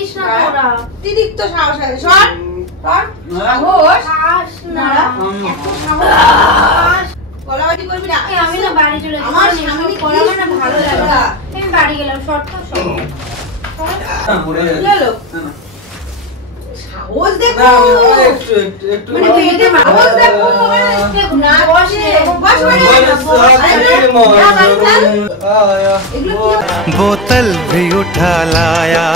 করিস না তোরা। অতিরিক্ত সাহস আছে। সর সর সাহস না, এত সাহস গলাবাজি করবি না। আমি না বাড়ি চলে যাচ্ছি, আমার সামনে করা আমার না ভালো লাগে না। আমি বাড়ি গেলাম, শর্ট তো শর্ট। চলো সাহস দেখো, মানে পেটে সাহস দেখো না। বস बोतल भी उठा लाया।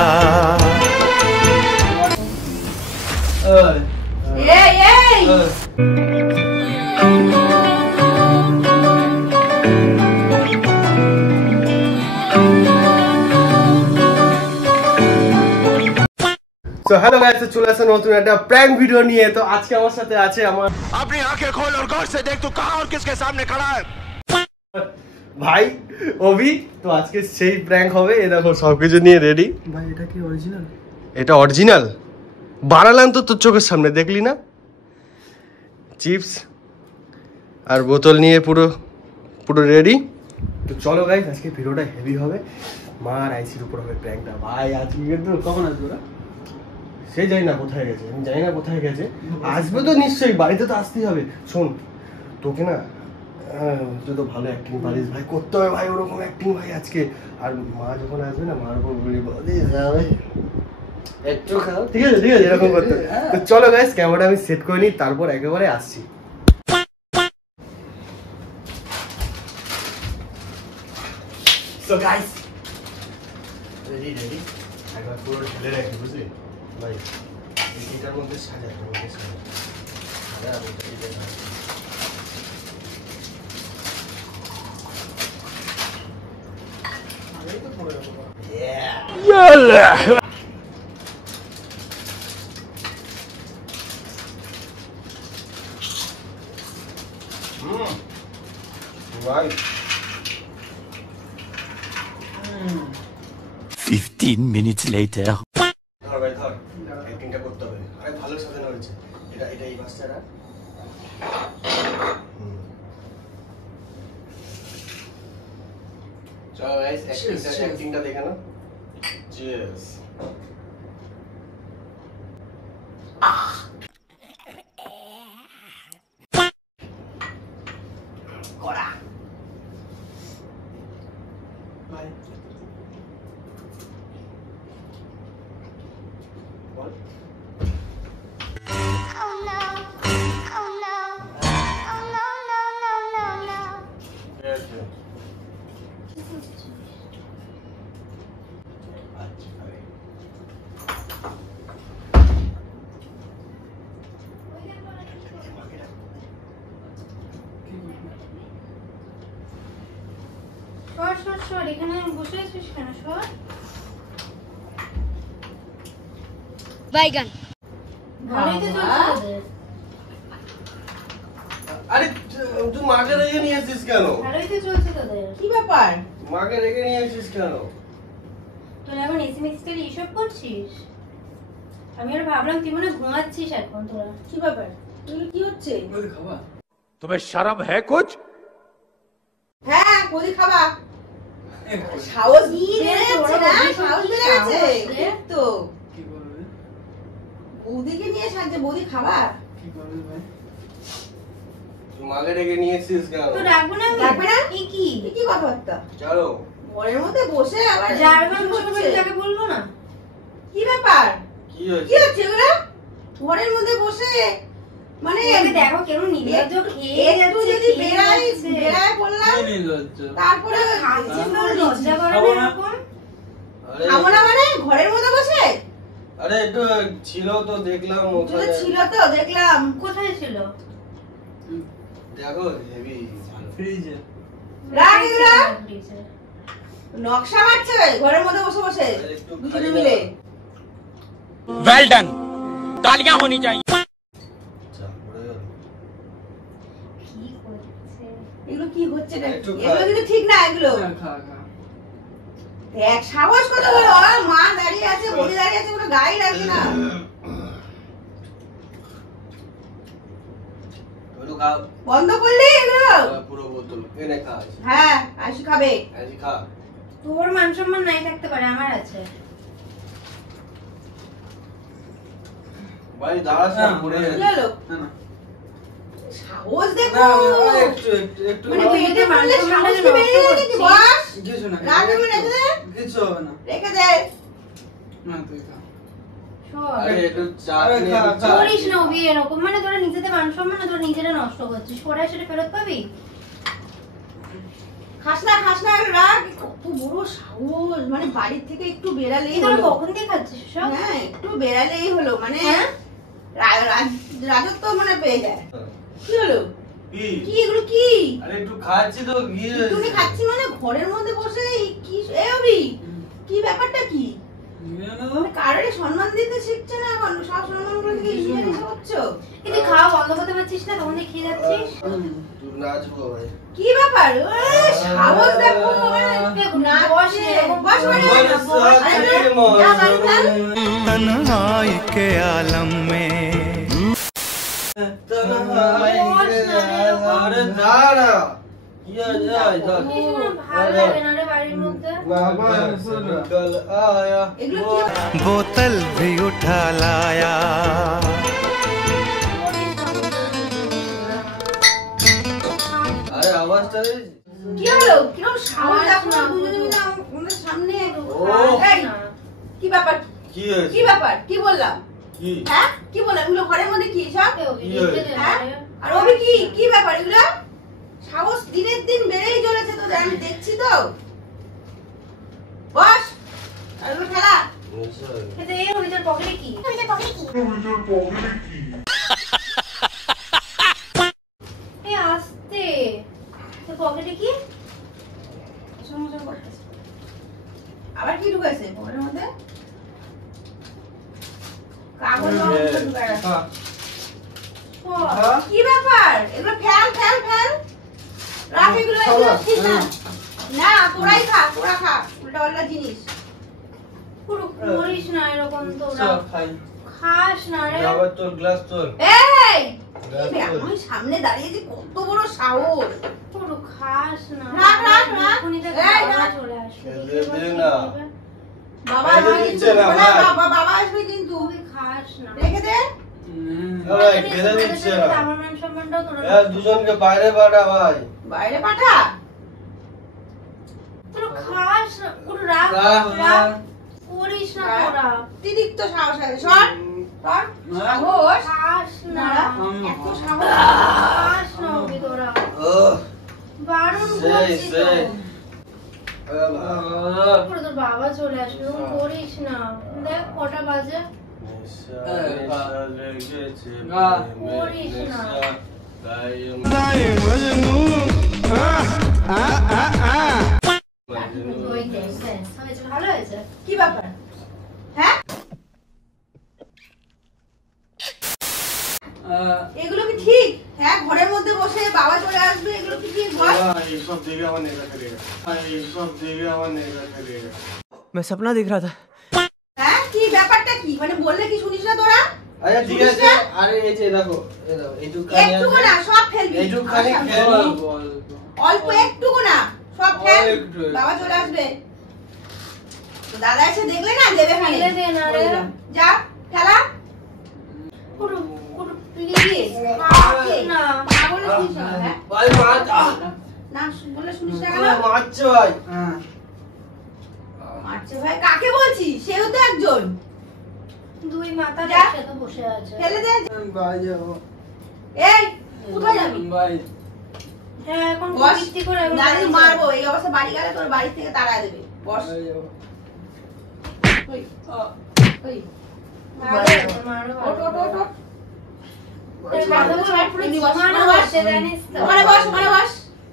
तो हेलो गाइस, तो चले আসছে নতুন একটা প্র্যাঙ্ক ভিডিও নিয়ে। তো আজকে আমার সাথে আছে আমার अपनी आंखें खोल और गौर से देख तू कहां और किसके सामने खड़ा है। ভাই অভি। তো আজকে সেই প্র্যাঙ্ক হবে। এই দেখো সবকিছু নিয়ে রেডি। ভাই এটা কি অরিজিনাল? এটা অরিজিনাল বানালাম তো তোর চোখের সামনে, দেখলি না? চিপস আর বোতল নিয়ে পুরো পুরো রেডি। তো চলো গাইস, আজকে ভিডিওটা হেভি হবে। মার আইসির উপর হবে প্র্যাঙ্কটা। ভাই আজকে কিন্তু কখন আসবে ওরা? সে জানি না কোথায় গেছে, আমি জানি না কোথায় গেছে। আসবে তো নিশ্চয়ই, বাড়িতে তো আসতেই হবে। শোন, তোকে না তুই তো ভালো অ্যাক্টিং পারিস ভাই, করতে হবে ভাই ওরকম অ্যাক্টিং ভাই আজকে। আর মা যখন আসবে না, মার উপর বলবি একটু খাও, ঠিক আছে? ঠিক আছে, এরকম করতে হবে। তো চলো গাইস, ক্যামেরাটা আমি সেট করে নিই, তারপর একেবারে আসছি। So guys, ready একবার পুরো ঢেলে রাখি, বুঝলি ভাই? এটার মধ্যে সাজা, এটার মধ্যে সাজা আমি এটা না। আমি তো পড়ে যাবো। ইয়াল্লা right 15 minutes later. ধর ভাই ধর, অ্যাক্টিংটা করতে হবে। আরে ভালো সাজানো হয়েছে। এটা এটা এই বাচ্চারা চলো গাইস, অ্যাক্টিংটা দেখে নাও। চিয়ার্স। কড়া ভাই বল। সর, এখানে বসে আছিস কেন? সর। বাইগান ভালোই তো চলছে তোদের। আরে তুই মাকে রেখে নিয়ে এসেছিস কেন? ভালোই তো চলছে তোদের। কি ব্যাপার? মাকে রেখে নিয়ে এসেছিস কেন? তোরা এখন এসএমএস করে এইসব করছিস? আমি আর ভাবলাম তুই মনে হয় ঘুমাচ্ছিস এখন। তোরা কি ব্যাপার? কি হচ্ছে? तुम्हें शर्म है कुछ? হ্যাঁ বলি খাবা। সাহস বেড়ে যাচ্ছে না? সাহস বেড়ে গেছে তো। কি করবে? বৌদিকে নিয়ে সাজছে, বৌদি খাবা। কি করবে ভাই? তুই মাকে রেখে নিয়ে এসেছিস কেন? তো রাখবো না? রাখবে না? কি কি কথাবার্তা? চলো ঘরের মধ্যে বসে আবার জার্মান বসে তাকে বলবো না? কি ব্যাপার? কি হয়েছে? কি হচ্ছে এগুলো? ঘরের মধ্যে বসে মানে দেখো কেমন নির্লজ্জ খেয়ে একটু যদি বেড়ায় বললাম, তারপরে খাচ্ছে তো লজ্জা করে না এরকম? আরে খাবো না মানে ঘরের মধ্যে বসে? আরে একটু ছিল তো দেখলাম ওখানে। ছিল তো দেখলাম। কোথায় ছিল? দেখো হেভি ফ্রিজে। রাখ এগুলো। নকশা মারছে ঘরের মধ্যে বসে বসে দুজনে মিলে। वेल डन, तालियां होनी चाहिए। এগুলো কি হচ্ছে না? একটু এগুলো কিন্তু ঠিক না। এগুলো খা খা। দেখ সাহস কত বড়। মা দাঁড়িয়ে আছে, বলি দাঁড়িয়ে আছে, কোনো গায়ে লাগে না। বন্ধ করলি এগুলো? পুরো বোতল এনে খা। হ্যাঁ আইসি খাবে। আইসি খা। তোর মান সম্মান নাই থাকতে পারে, আমার আছে। ভাই দাঁড়া সব পড়ে কি যাচ্ছে। হলো? না না সাহস দেখো। না, একটু মানে ওই পেটে যে পড়লে মাংস সাহস মাংস কি বেরিয়ে নষ্ট গেছে? করছিস? বস, কিছু না রাখবে রেখে দে। কিছু হবে না রেখে দে। না তুই খা শোন, আরে একটু চা আরে নিয়ে খা, চা। খা। করিস না অভি এরকম, মানে তোরা নিজেদের মান সম্মান না তোরা নিজেরা নষ্ট করছিস, পরে সেটা ফেরত পাবি? খাস না রাখ। কত বড় সাহস, মানে বাড়ির থেকে একটু বেরালেই এই তোরা হলো। কখন দিয়ে খাচ্ছিস সব? হ্যাঁ, একটু বেরালেই হলো, মানে হ্যাঁ? রাজত্ব মানে পেয়ে যায়। কি হলো? কি? কি এগুলো কি? আরে একটু খাচ্ছি তো গিয়ে তুমি খাচ্ছি মানে ঘরের মধ্যে বসে কি এ অভি, কি ব্যাপারটা কি? মানে কারোরই সম্মান দিতে শিখছে না এখন, সব সম্মান করে থেকে ইয়ে এসে হচ্ছে। এই তুই খাওয়া বন্ধ করতে পারছিস না, তখন দিয়ে খেয়ে যাচ্ছিস? তুই নাচবো ভাই। কি ব্যাপার? সাহস দেখো, মানে বস নাচছে। এরকম বস মানে বস, না, বস। আরে আরে, মন। যা বাড়ি চল। तन्हाई के आलम में আরে দাঁড়া কি আছে যা কিছু না, ভালো লাগে না রে বাড়ির মধ্যে। বাবা কল আয়া এগুলো কি? बोतल भी उठा लाया আরে আওয়াজটা রে কি হলো? কিরকম সাহস দেখো দুজনে মিলে আমাদের সামনে। এই, কি ব্যাপার? কি হয়েছে কি ব্যাপার? কি বললাম? কি হ্যাঁ, কি বললাম? এগুলো ঘরের মধ্যে কি সব? এই অভি, রেখে দে না হ্যাঁ? রে। আর অভি কি কি ব্যাপার এগুলো? সাহস দিনের দিন বেড়েই চলেছে তোদের, আমি দেখছি তো। বস, আর এগুলো খেলা। এই যে এই অভিটার পকেটে কি? এই আস্তে, তোর পকেটে কি? সমস্যা করতেছে। আবার কি ঢুকাইছে ঘরের মধ্যে? কাগজ ঢুকায় রাখছে। খা। ও, কি ব্যাপার? এগুলো ফেল। রাখ এগুলো, এগুলো ঠিক না। না, তোরাই খা, তোরা খা। উল্টা জিনিস। পুরো করিস না এরকম তোরা, সব খাই খাস না রে। আবার তোর গ্লাস তোর এই! গ্লাস এই, তোর আমি সামনে দাঁড়িয়ে যে কত বড় সাহস। পুরো খাস না। রাখ। এক্ষুনি দেখ এই, বাবা রাখ। চলে আসবে। খেতে দে না। বাবা খেতে আসবে দিচ্ছে কিন্তু, না, না, ভাই। বাবা আসবে কিন্তু। তুই খাস না। রেখে দে। ভাই খেতে দিচ্ছে না আমার মান সম্মানটাও তোরা এ দুজনকে বাইরে পাঠা ভাই বাইরে পাঠা। তোরা খাস না, পুরো রাখ। করিস না তোরা। অতিরিক্ত সাহস আছে। সর। সাহস। খাস না। এত সাহস। খাস না অভি তোরা। বারণ করছি তো। পুরো তোর বাবা চলে আসবে, এরকম করিস না। দেখ কটা বাজে। করিস না। ওই দেখ, হয়েছে, ভালো হয়েছে। কি ব্যাপার? হ্যাঁ, এগুলো কি ঠিক? হ্যাঁ, ঘরের মধ্যে বসে বাবা চলে আসবে, এগুলো কি ঠিক? বল। এইসব দেখে আমার নেশা চলে গেছে এইসব দেখে আমার নেশা চলে গেছে मैं सपना देख रहा था। হ্যাঁ, কি ব্যাপারটা কি? মানে বললে কি শুনিস না তোরা? আচ্ছা ঠিক শুনিস আছে না? আরে এই যে দেখো এইটুখানি একটুকু না, সব ফেলবি। এইটুখানি আমার খেয়ে সামনে। নি। অল্প একটুকু না, সব ফেল। একটু। বাবা চলে আসবে। তো দাদা এসে দেখলে না, দেবে খালি। ফেলে দে না রে। যা, খেলা। পুরো প্লিজ না, না। না বলে শুনিস না, হ্যাঁ? ভাই মাছ না বলে শুনিস না কেন? মারছে ভাই মারছে ভাই, কাকে বলছি? সেও তো একজন। দুই মাথা যা। একসাথে বসে আছে। ফেলে দে। বাই যাবো এই, কোথায় যাবি? বাই হ্যাঁ, এখন বস, ভিত্তি করে এখন দাদু বাড়ি মারবো। এই অবস্থা বাড়ি গেলে তোর বাড়ি থেকে তাড়া দেবে। বস। বাই যাবো ওই, ওই। ভালো হয়েছে, মারো ওঠ, ভালো। ওঠ, ওঠ, ওঠ। এই কথাগুলো আমার পুরো জীবনে বসে জানিস তো। ওখানে বস, ওখানে বস।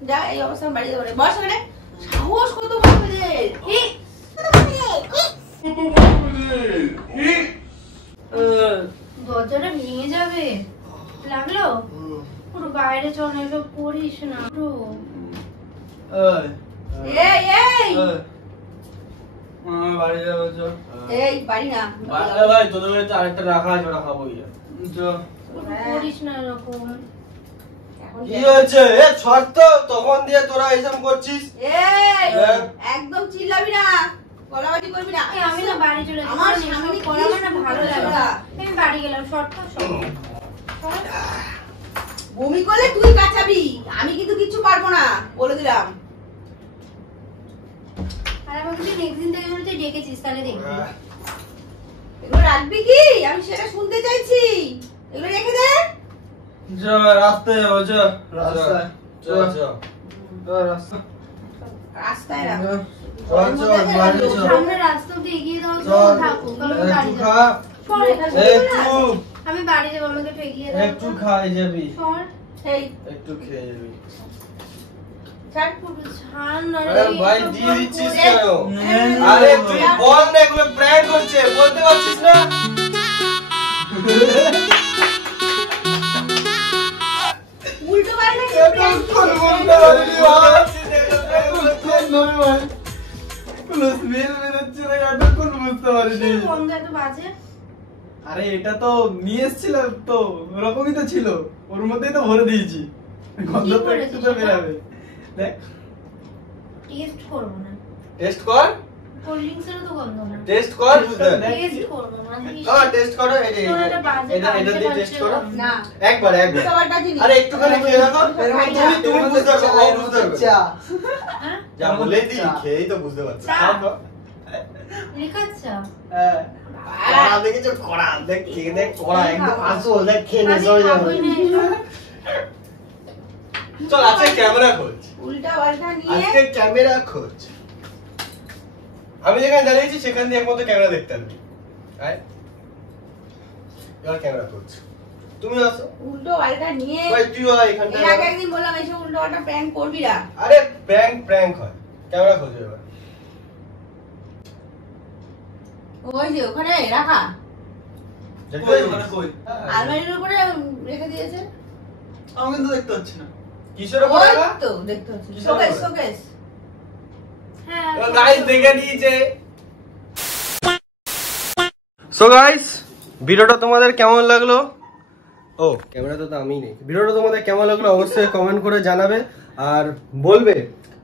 যা, এই অবস্থা বাড়ি যাবে। বস ওখানে। সাহস কত বড় তোদের। এই, দরজাটা ভেঙে যাবে। লাগলো? পুরো বাইরে চল না, এসব করিস না। পুরো এই, এই। বাড়ি যাবো চ এই, বাড়ি না। ভাই তোদের কাছে আরেকটা রাখা আছে ওটা খাবো ইয়া করিস না এরকম। এখন কি হয়েছে এ ছড় তো তখন দিয়ে তোরা এইসব করছিস এই, হ্যাঁ। একদম চিল্লাবি না, গলাবাজি করবি না। এই, আমি না বাড়ি চলে যাবো। আমার এসব সামনে করা আমার না ভালো লাগে না। আমি বাড়ি গেলাম শর্ট বমি করলে তুই কাচাবি, আমি কিন্তু কিচ্ছু পারবো না বলে দিলাম। আর আমাকে তুই নেক্সট দিন থেকে যখন তুই ডেকেছিস তাহলে দেখবি। এগুলো রাখবি কি? আমি সেটা শুনতে চাইছি। এগুলো রেখে দে। যা রাস্তায় যাবো, যা রাস্তায় চল চল যা রাস্তায় রাস্তায় রাখ। চল চল বাড়ি চল সামনে রাস্তা দিয়ে এগিয়ে দাও তো চল থাকো কারণ আমি বাড়ি একটু যাবো। খা সর এখান থেকে। একটু আমি বাড়ি যাবো, আমাকে একটু এগিয়ে দাও একটু তো। খাই যাবি সর এই একটু খেয়ে যাবি ছাড়। পুরো ছাড় না আরে রে, ভাই এসব দিয়ে দিচ্ছিস করে। কেন? আরে তুই বল না, এগুলো প্র্যাঙ্ক হচ্ছে, বলতে পারছিস না? উল্টো পারে না এতক্ষণ বলতে পারিনি ভাই, এতক্ষণ ধরে ভাই কোনো স্মেল বেরোচ্ছে না, এতক্ষণ বুঝতে পারিনি। কি গন্ধ এত বাজে? আরে এটা তো নিয়ে এসেছিলাম তো, ওরকমই তো ছিল, ওর মধ্যেই তো ভরে দিয়েছি, গন্ধ তো একটু তো বেরাবে। দেখ টেস্ট করবো না। টেস্ট কর, কোল্ড ড্রিঙ্কসেরও তো গন্ধ না। টেস্ট কর, বুঝতে টেস্ট করবো না। হ্যাঁ টেস্ট করো, এই যে তোর একটা বাজে এটা এটা দিয়ে টেস্ট করো না। একবার একবার। উল্টো পাল্টা জিনিস। আরে একটুখানি খেয়ে দেখো, তুমি বুঝতে পারবে, ও বুঝতে পারবে। হ্যাঁ? যা বলে দি, খেয়েই তো বুঝতে পারছি। চা। খাও, খাও। লিখাচ্ছা? হ্যাঁ কড়া দেখেছো, কড়া দেখ, খেয়ে দেখ, কড়া একদম আসল, দেখ খেয়ে নে আমি সবাই যাবে। খাবোই না এসব। চল আজকে ক্যামেরা খোঁজ, উল্টা পাল্টা নিয়ে আজকে ক্যামেরা খোঁজ। আমি যেখানে দাঁড়িয়েছি সেখান দিয়ে একমাত্র ক্যামেরা দেখতে পারবি। আয় এবার ক্যামেরা খোঁজ, তুমি আসো উল্টো পাল্টা নিয়ে ভাই, তুইও আয় এখানটা। এর আগে একদিন বললাম এসব উল্টো পাল্টা প্র্যাঙ্ক করবি না। আরে প্র্যাঙ্ক প্র্যাঙ্ক হয়, ক্যামেরা খোঁজ এবার। ওই যে ওখানে রাখা কই ওখানে কই? আলমারির উপরে রেখে দিয়েছে। আমি কিন্তু দেখতে পাচ্ছি না। কিসের উপর ওই রাখা? তো দেখতে হচ্ছে কিসের শোকেস উপরে? শোকেস। হ্যাঁ। গাইস দেখে নিয়েছে। সো গাইস, ভিডিওটা তোমাদের কেমন লাগলো? ও ক্যামেরা তো আমি নেই। ভিডিওটা তোমাদের কেমন লাগলো অবশ্যই কমেন্ট করে জানাবে, আর বলবে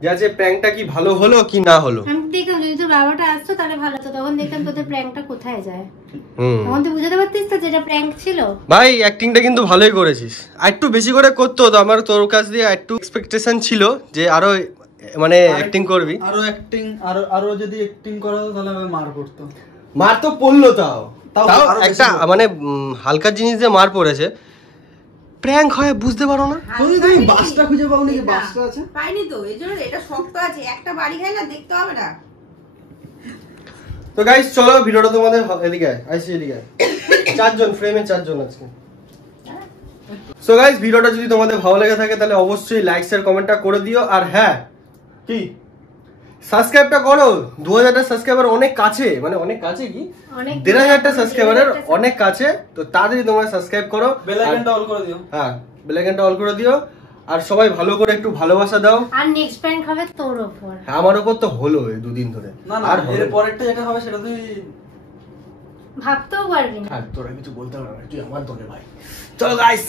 যে আজকে প্র্যাঙ্কটা কি ভালো হলো কি না হলো। আমি দেখলাম যদি তোর বাবাটা আসতো তাহলে ভালো হতো, তখন দেখতাম তোদের প্র্যাঙ্কটা কোথায় যায়। হুম তখন তুই বুঝাতে পারতিস তো যেটা প্র্যাঙ্ক ছিল। ভাই, অ্যাক্টিংটা কিন্তু ভালোই করেছিস। আর একটু বেশি করে করতে হতো, আমার তোর কাছ দিয়ে একটু এক্সপেকটেশন ছিল যে আরো মানে অ্যাক্টিং করবি। আরো অ্যাক্টিং, আরো যদি অ্যাক্টিং করা হতো তাহলে আমি মার করতো। মার তো পড়লো, তাও তাও তাও আরো বেশি একটা করে। মানে হালকা জিনিস দিয়ে মার পড়েছে। প্র্যাঙ্ক হয় বুঝতে পারো না? তুমি বাসটা খুঁজে পাও নাকি? বাসটা আছে পাইনি তো, এই জন্য এটা শক্ত আছে। একটা বাড়ি খাই না, দেখতে হবে না। তো গাইস চলো, ভিডিওটা তোমাদের এদিকে আইসি, এদিকে চারজন, ফ্রেমে চারজন আজকে। সো গাইস, ভিডিওটা যদি তোমাদের ভালো লেগে থাকে তাহলে অবশ্যই লাইক শেয়ার কমেন্টটা করে দিও। আর হ্যাঁ, কি সাবস্ক্রাইবটা করো। 2000টা সাবস্ক্রাইবার অনেক কাছে, মানে অনেক কাছে কি অনেক 1500টা সাবস্ক্রাইবারের অনেক কাছে। তো তাড়াতাড়ি তোমরা সাবস্ক্রাইব করো, বেল আইকনটা অল করে দিও। হ্যাঁ বেল আইকনটা অল করে দিও, আর সবাই ভালো করে একটু ভালোবাসা দাও। আর নেক্সট প্র্যাঙ্ক হবে তোর উপর। আমার উপর তো হলো এই দুদিন ধরে, না না, আর এর পরেরটা যেটা হবে সেটা তুই ভাবতেও পারবি না। তোরা কিছু বলতে পারবে না, তুই আমার দলে ভাই। চলো গাইস।